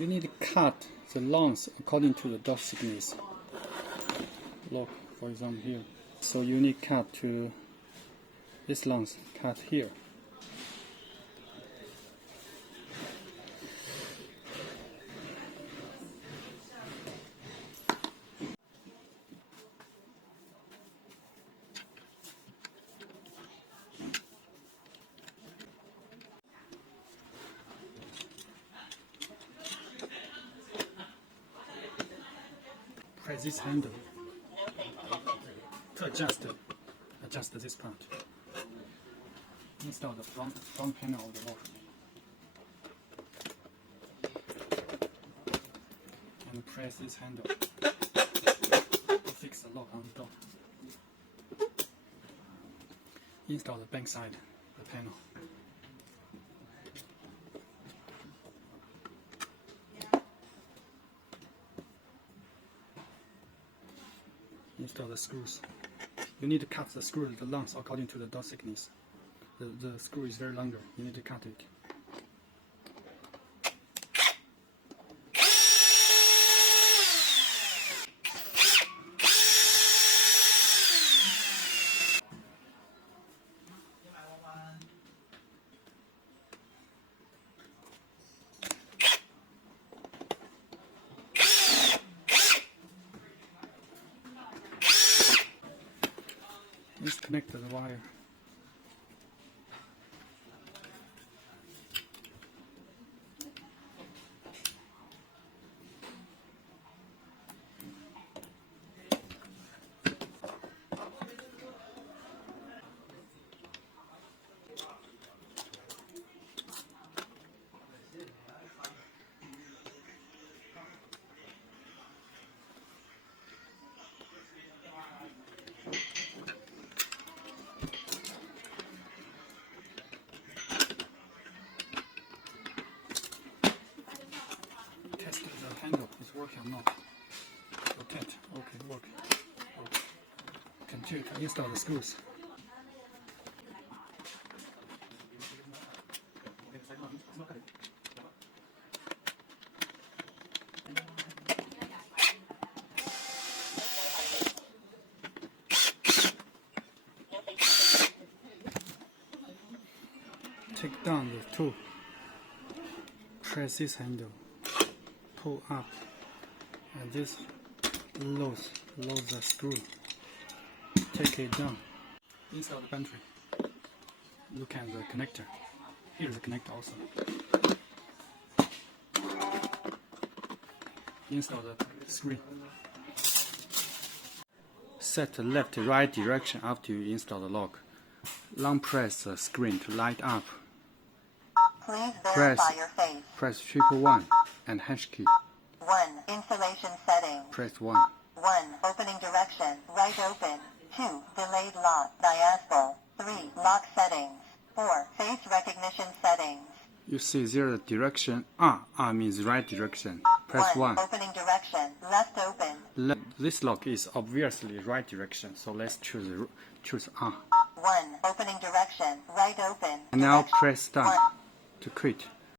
You need to cut the length according to the dot thickness. Look, for example here. So you need cut to this length, cut here. Press this handle to adjust this part. Install the front panel of the lock. And press this handle to fix the lock on the door. Install the back side of the panel. Install the screws. You need to cut the screw, the length according to the dot thickness. The screw is very longer. You need to cut it. Disconnect the wire. Handle is working or not. Rotate. Okay, work. Continue to install the screws. Take down the tool. Press this handle. Pull up, and this loads the screw. Take it down. Install the battery. Look at the connector. Here's the connector also. Install the screen. Set the left-right direction after you install the lock. Long press the screen to light up. Please verify your face. Press 111 and hash key. 1. Installation settings. Press 1. 1. Opening direction. Right open. 2. Delayed lock. Diaspal. 3. Lock settings. 4. Face recognition settings. You see there the direction R. R means right direction. Press 1. Opening direction. Left open. This lock is obviously right direction, so let's choose R. 1. Opening direction. Right open. And now press start to quit.